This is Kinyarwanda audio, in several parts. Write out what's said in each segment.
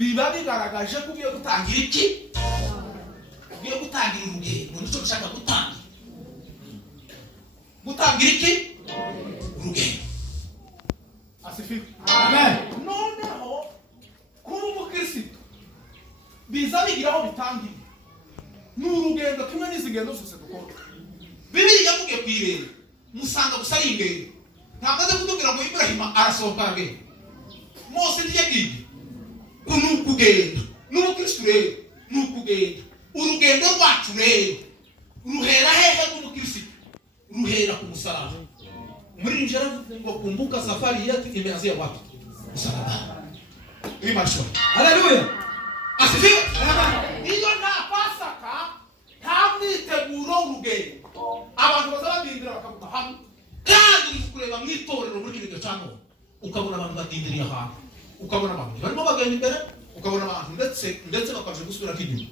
biba bigaragaje ko ugiye gutangira iki? Ugiye gutangira urugendo. Nicyo dushaka gutangira. Gutangira iki? Urugendo. Asifiwe. Amen. Noneho kuba umukristo biza bigira aho bitangira. Ni urugendo kimwe n'izi ngendo zose dukora. Bibiliya yavugiye kwirera. Musanga gusa ari ingendo. Ntamaze kutubwira ngo Ibrahim arasohoka agenda. Mose ntiyagiye. Kunukugenda. N'umukristo rero nukugenda. Urugendo rwacu rero ruhera hehe n'umukristo? Ruhera ku musaraba. Muri njera ngo kumbuka safari yetu imeanzia wapi? Msalaba. Imasho. Haleluya. Asifiwe. Iyo nta Pasaka nta mwiteguro urugendo. Abantu bazabindira bakaguma hamwe. Kandi kureba mwitorero muri kiriyo cyangwa ukabona abantu batindiriye ahantu. Ukabona abantu barimo bagenda imbere, ukabona abantu ndetse bakaje gusubira k'inyuma.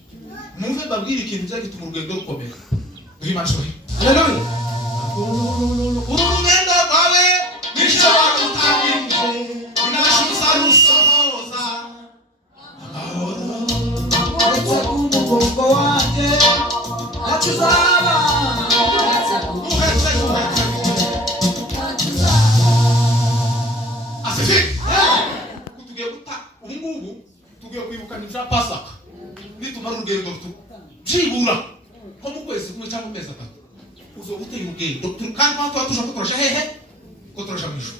Muze babwire ikintu cyagituma urugendo rukomera. Imasho. Haleluya. Urugendo rwawe nishobora gutangirije inashuza rusohoza amahoro uretse umugongo wanjye ntacyo uzaba tugiye guta ubungubu tugiye kwibukana ibya Pasaka nitumara urugendo byibura nko mu kwezi kumwe cyangwa mu mezi atatu uzoba uteye urugendo kandi mpamvu tuba tuje gukoresha hehe ko turasha mu ijuru.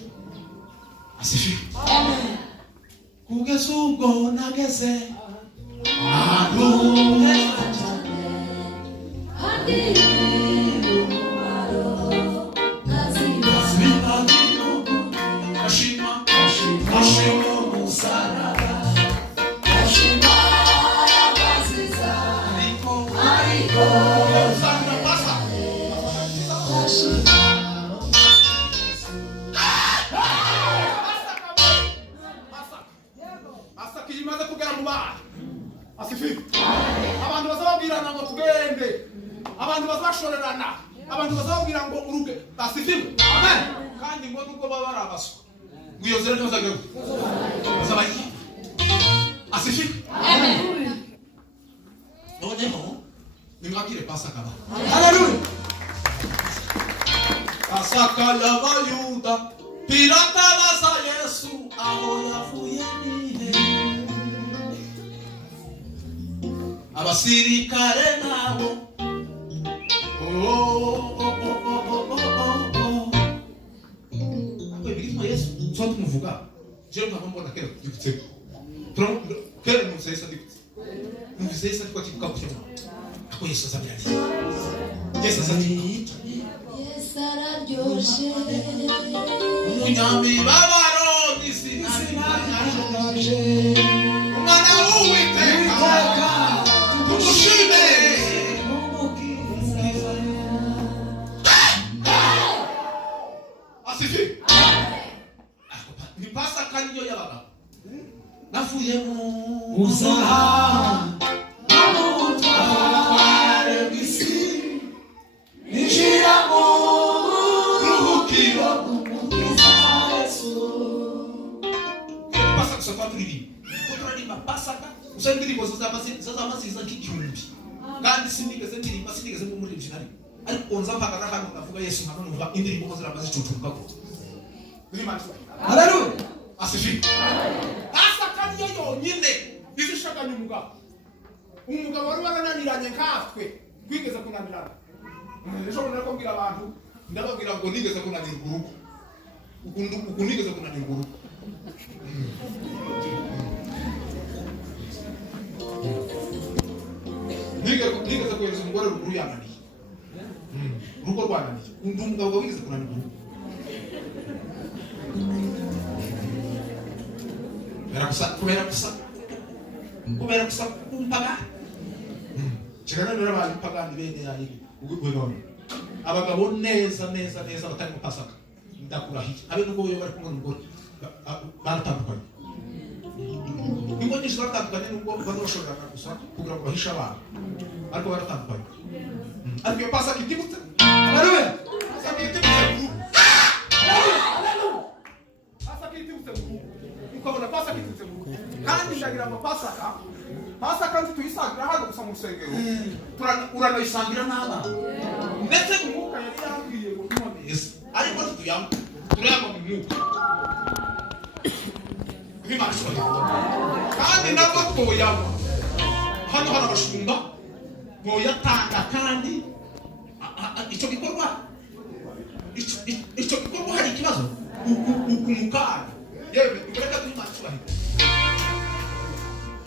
Asifiwe. Amen. Kugeza ubwo nageze aruhe cyane handi umumaro nazibasima ashima umusaraba ashima abaziza ariko Asakirimaze kugera mu bana. Asifiwe. Abantu bazababwirana ngo tugende. Abantu bazashorerana. Abantu bazababwira ngo uruge. Asifiwe. Amen. Kandi ngo nuko baba barabaswa. Ngiyozera ntibazagaruka. Bazabaye. Asifiwe. Amen. Noneho nimwakire Pasaka ba. Haleluya. Pasaka y'Abayuda. Pirata baza Yesu aho yavuye nihe. Abasirikare nabo ako ibirimo Yesu cyo tumuvuga je nkabambona kera kugitse kera musesa dikutse musesa kwa kibuka kushema ako Yesu azabirani Yesu azati Yesu araryoshe umunyami babaroni sinari umwana w'Uwiteka Mushime Asifiwe. Ni Pasaka niyo yabaga. Nafuye muzaha amutware bisi nijira mu ruhukiro rw'umukiza Yesu. Pasaka sakaturi. Kuturani Pasaka usangiri koza z'amasiza k'igihumbi. Kandi sinigeze ndirimba sinigeze mu muri byinari. Ariko onza mpaka hano navuga Yesu hano numva indirimbo ko ziramaze cucuruka ko. Haleluya. Asifiwe. Pasaka niyo yonyine izishaganya umugabo. Umugabo wari warananiranye nkatwe kwigeze kunanirana. Ejo bundi nako mbwira abantu ndababwira ngo nigeze kunanira urugo. Ukuntu nigeze kunanira urugo. Nigeze kuyenza umugore ruguru yananiye. Urugo rwananiye. Undi umugabo wigeze kunanira urugo. Kubera gusa kumpaga. Chegana nora abantu pagani bene yayi ugwegone. Abagabo neza batari mu Pasaka. Ndakurahiye. Abe nuko yo bari kumwe n'umugore. Baratandukanye. Ingo nyinshi baratandukanye nuko bazoshorana gusa kugira ngo bahisha abantu. Ariko baratandukanye. Ariko iyo Pasaka itibutse. Haleluya. Pasaka itibutse. Haleluya. Pasaka itibutse. Ukabona Pasaka itibutse. Kandi ndagira ngo pasaka nzi tuyisangira hano gusa mu rusengero uranayisangira n'abana ndetse umwuka yari yambwiye ngo tunywa neza ariko turayanywa mu mwuka kandi nabwo twoyanywa hano hari abashumba boyatanga kandi icyo gikorwa hari ikibazo ukumukana yewe ukureka tunywa cyubahiro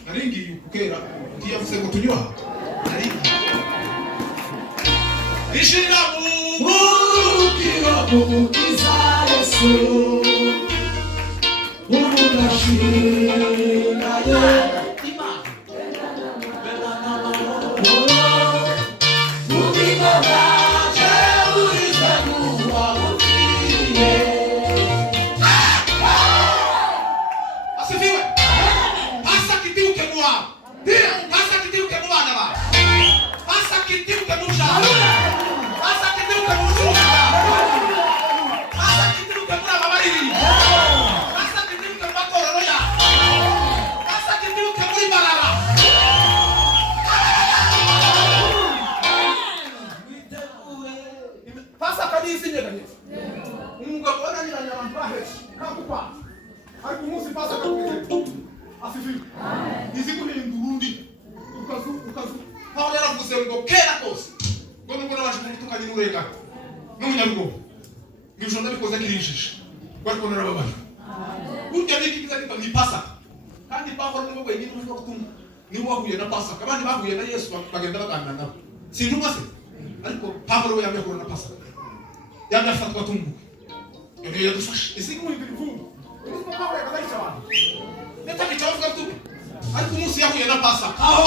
naringiye kukera ntiyavuze ngo tunywa naringiye ishira mu rukiwa kumukiza Yesu urashiraye abandi bahuye na Yesu bagenda baganira nabo sintumwa se ariko Pawulo we yamye kurona Pasaka yanafatwa tumbuke yone yadufashe isi kumwibira imvugo urumva Pawulo yakadayica abantu ndetse bicavuga tubi ariko umunsi yahuye na Pasaka aho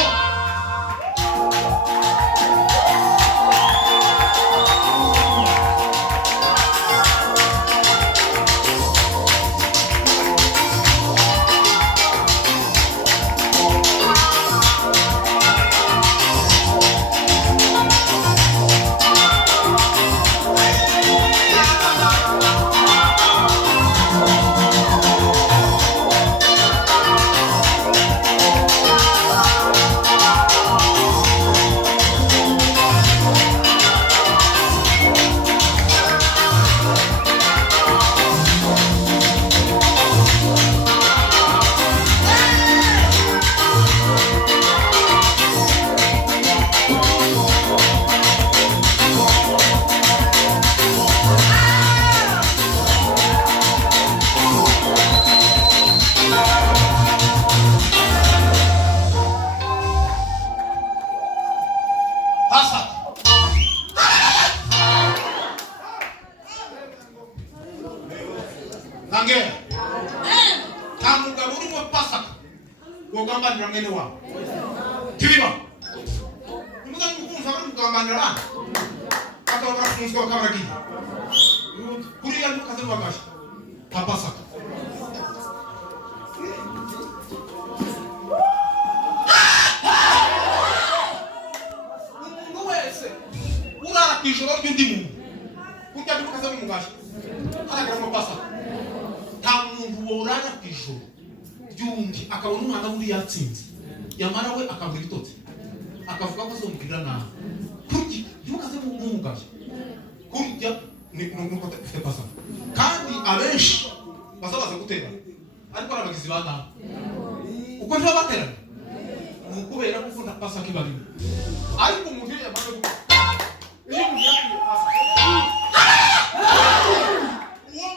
yamara we akabura itotse akavuga ko azomubwira nabi kurya ntukaze mu mwugaye kurya nuko ufite Pasaka kandi abenshi bazabaza gutera ariko arabagizi ba nabi uko ntiba baterana ni ukubera ko na Pasaka ibarimo ariko umuntu iyo yamaze gukora iyo umuntu yakwiye Pasaka uwo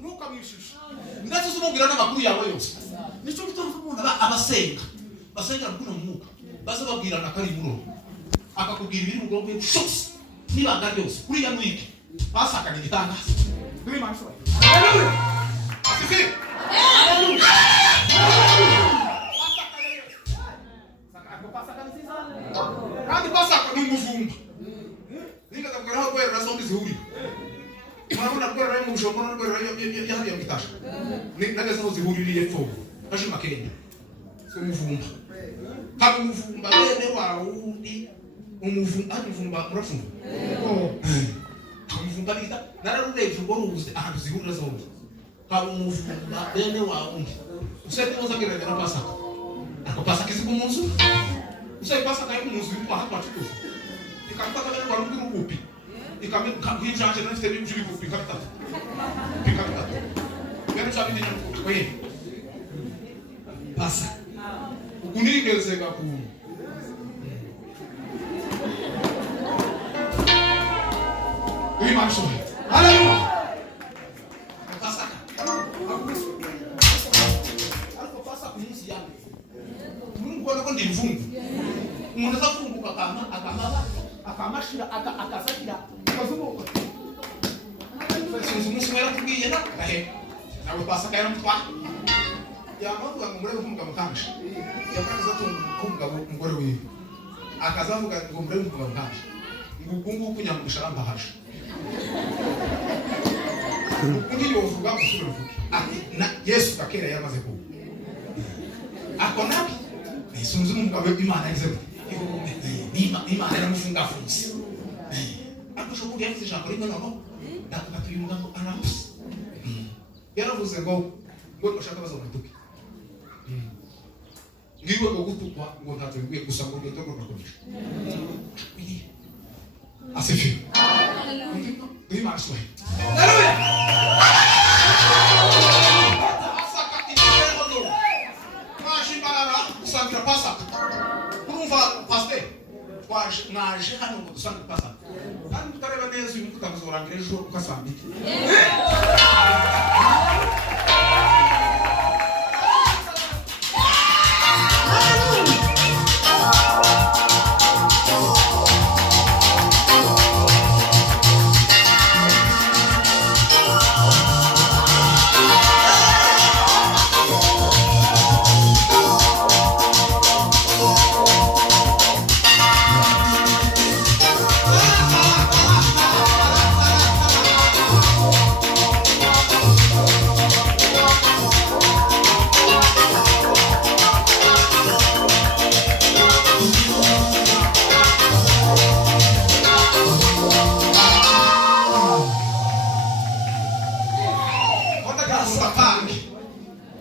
ntukamwishisha ndetse uzumubwira n'amakuru yawe yose nicyo gituma umuntu abasenga basengera kuno mwuka baza babwirana kari muro akakubwira ibiri mu bwonko cyose nibanga byose kuri ya mwiki Pasaka ni gitangaza kuri mansho haleluya asifi haleluya Pasaka ni nziza kandi Pasaka ni umuvumba ninga takora aho kwera zombi zihuri mwana kwera mu bishoko no kwera ya mitasha nageze aho zihuririye pfo kashima Kenya so umuvumba kaba umuvumba bene wawundi umuvumba murafumba umuvumba bita nararureje ubwo rubuze ahantu zihurira zombi kaba umuvumba bene wawundi usete muza geragera Pasaka munzu usai pasaka yo munzu kwa hapa tuko ikampa kama kwa ndugu kupi ikamwinja anje na fitemi mjui kupi kapita pikapita ngani sabi ni kupi kwa yeye pasa ukunigezeka ku Imanshoe. Haleluya. Pasaka. Alikuwa pasa kumisi yangu. Mungu kwa ndi mfungu. Unaweza kufunguka kama akamashira akasakira kazuko. Sisi musumera kugiye na kahe. Nawe pasaka yana mtwa. Ya mambo ya ngombe kumga mkamisha. Ya kwanza tu kumga ngore wewe. Akazavuga ngombe kumga mkamisha. Ngugungu kunyamukisha ramba hasha. Undi yovuga musuru na Yesu kakera yamaze ku akona bisunzu mugabe Imana ize Imana yaramufunga fusi akoshokuye yavuze ijambo rimwe nabo ndakubatuye umugambo arapusi yaravuze ngo bashaka bazomutuke ngiwe ngo gutukwa ngo ntatwe ngiye gusa ngo ngende ngo nakoresha asifi Imana swe haleluya pasaka itero mashimara usanga pasaka urumva paste twaje naje hano ngo dusanga pasaka kandi tutareba neza uyu tukamuzorangira ejo ukasambike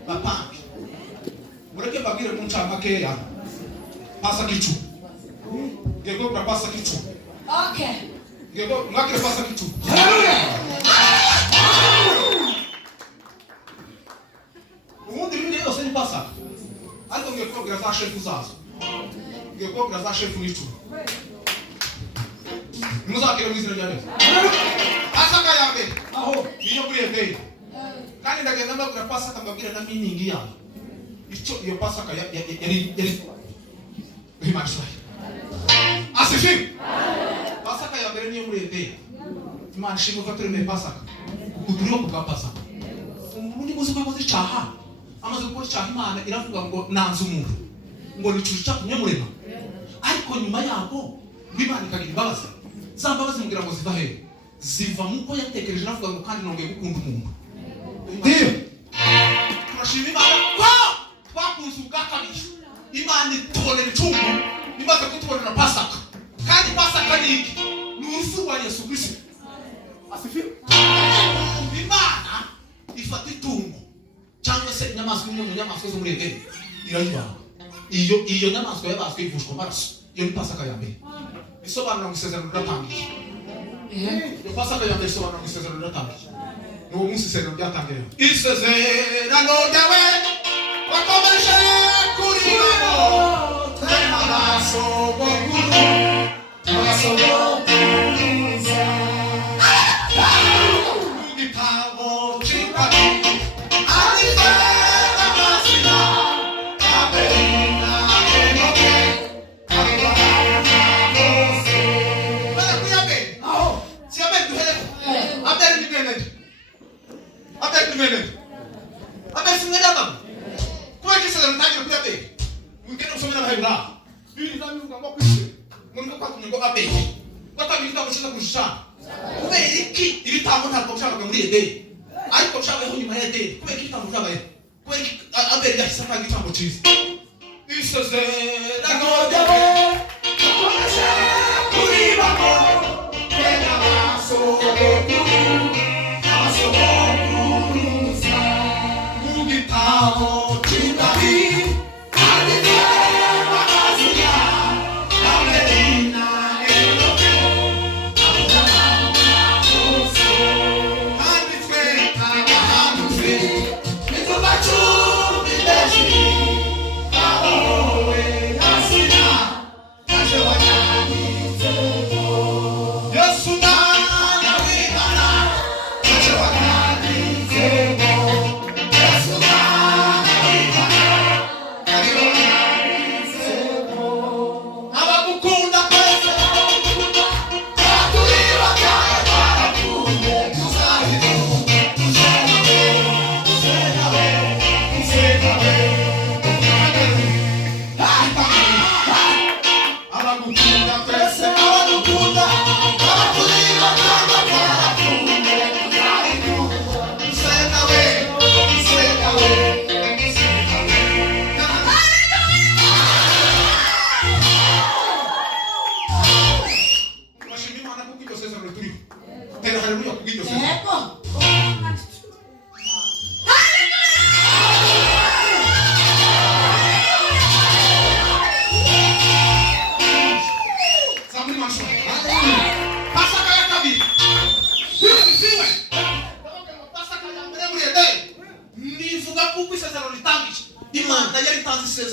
Bapangi. Mureke bagire muncha makeya. Pasa kichu. Ngego kwa pasa kichu. Okay. Ngego ngakire pasa kichu. Haleluya. Undi mimi yose ni pasa. Alko ngeko graza chefu zazo. Ngeko graza chefu nichu. Muzakire mwizina jane. Pasa kayabe. Aho, iyo kuriyete. Kandi ndagenda mbabwira pasaka mbabwira na meaning yayo ico iyo pasaka yari bimasha asifi pasaka ya mbere niyo muri ede Imana shimwe ko turi mu pasaka ukuduriho ku pasaka umuntu muzi ko akoze cyaha amaze gukora cyaha Imana iravuga ngo nanze umuntu ngo nicuca kunyamurema ariko nyuma yabo Imana ikagira imbabazi za mbabazi mugira ngo ziva he ziva muko yatekereje navuga ngo kandi nongeye gukunda umuntu Ndio. Tunashimira Imana kwa twakunze ubwakabisha. Imana itubonera icyumba imaze kutubonera pasaka. Kandi pasaka ni iki? Ni urupfu rwa Yesu Kristo. Asifi. Imana ifata itungo cyangwa se inyamaswa imwe mu nyamaswa zo muri Edeni irayibaga. Iyo nyamaswa yabaswe ivushwa amaraso. Iyo ni pasaka ya mbere. Bisobanura gusezerano riratangiye. Iyo pasaka ya mbere isobanura gusezerano riratangiye. No musi seno byatangira isezerano ryawe wakomeje kuribamo tena nasogokuru nasogokuriza igitabo cy'ikati arize amazina aberina enoke abrahama mose barakuyabe aho siyabe duhere abere nibeneje Abek nimene. Abek sineda baba. Kwa kisa na ntaje kuya be. Ngene usomera bahira. Bili zamu ngamba kwisi. Mungu kwa kungo abek. Bata bita kushika kusha. Kube iki ibitamo ntabwo ushaka muri ede. Ariko ushaka ho nyuma ya ede. Kube iki tambo ushaka ye. Kube iki abek ya saka gitambo chizi. Isezerano ryawe. Komeza kuribamo. Tena masogokuru. Masogokuru. Tao chitabi, adivye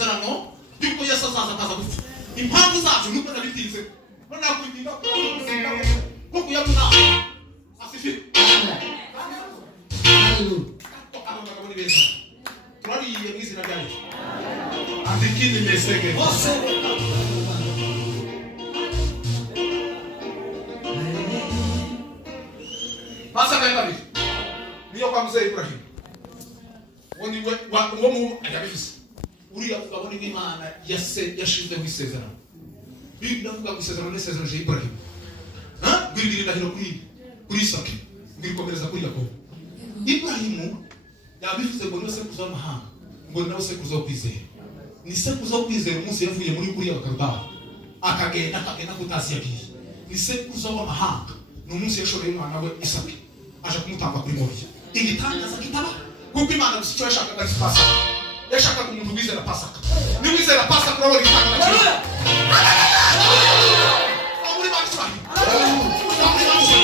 isezerano yuko Yesu azaza akaza gupfa. Impamvu zacu nuko nabitinze. None nakwinginga ko kuyabona. Asifi. Abagabo ni beza. Turariye mu izina rya Yesu. Andikini mesege. Pasaka ya kabiri. Niyo kwa mzee Ibrahim. Woni wo mu ajabise. Uriya mugabo ni Imana yashize mu isezerano. Biblia inavuga mu isezerano n'isezerano rya Ibrahim. Gwirigirira hino kuri Isaka. Ngirikomereza kuri Yakobo. Ibrahim yabivuze ngo nose kuza amahanga. Ngo nawe se kuza kwizera. Ni se kuza kwizera umunsi yavuye muri kuriya bakarudaba. Akagenda kutasi yagiye. Ni se kuza amahanga. N'umunsi yashoreye umwana we Isaka. Aje kumutamba kuri Moriya. Igitangaza kitaba kuko Imana gusico yashakaga Pasaka. Yashakaga umuntu wizera Pasaka. Ni wizera Pasaka urabona igitangaza. Amuri bakishwa. Amuri bakishwa.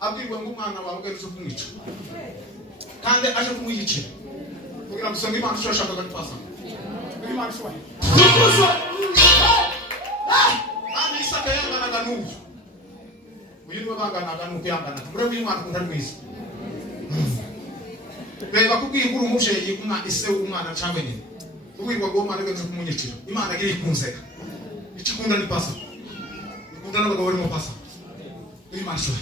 Abwirwa ngo umwana wawe ugeretse kumwica kandi aje kumwiyica kugira ngo songe Imana ishaka gatpasa Imana ishwa kandi Isaka yanganaga n'uyu uyu niwe banganaga n'uko yangana murebe uyu mwana kuntari mwiza reba kubwiye inkuru umuvyeyi umwana ise umwana cyangwa nyine ubwirwa ngo umwana ugeretse kumwicira Imana agira ikunzeka ikikunda ni pasa ikunda n'abagabo barimo pasa Imana ishwa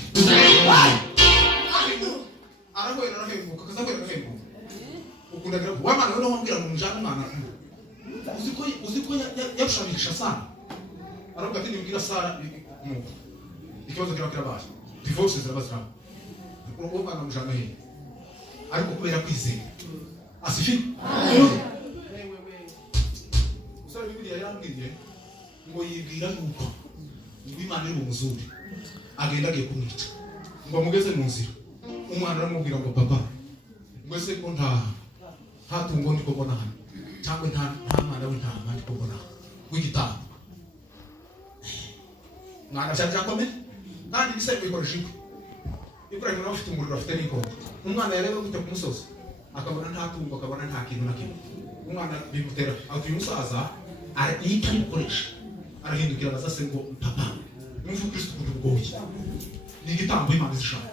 arahembuka kazahembuka ukundagira wamana no wambwira mu njana umwana uziko yabushabisha sana aravuga ati nimbwira Sara mu ikibazo kirabaye divorce zirabazira uwo mwana mujana he ariko kubera kwizera asifi usara Bibiliya yambwiye ngo yibwira yuko Imana iri mu muzuri agenda agiye kumwica ngo amugeze mu nzira umwana aramubwira ngo papa ngo se ko nta tungo ndi kubona hano cyangwa nta mwana we nta mwana ndi kubona w'igitabo mwana cyane cyakome kandi bise bikoresha Ibrahim nawe afite umuriro afite n'ikoti umwana yareba gute ku musozi akabona nta tungo akabona nta kintu na kimwe umwana bimutera ati uyu musaza yita bikoresha arahindukira bazase ngo papa Mungu Kristo kutugoye. Ni gitambo Imana zishaka.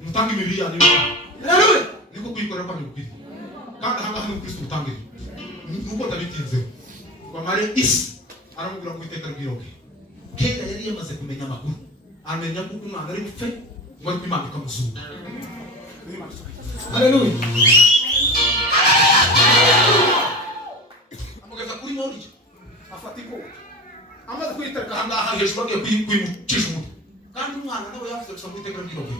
Mutange imibiri yanyu y'Imana. Niko kuyikorera kwa mubiri. Kandi hanga hano Kristo utange. Nuko ndabitinze. Bamare isi aramubwira ngo iteka rwiroke. Kera yari yamaze kumenya amakuru. Amenya ko umwana ari bupfe ngo ari Imana ikamuzuka. Haleluya. Amugeza kuri Moriya. Afata ikoti. Amaze kwitereka ahangaha hejuru agiye kwimucisha umutwe kandi umwana nawe yavuze gusa ngo iteka rwiroke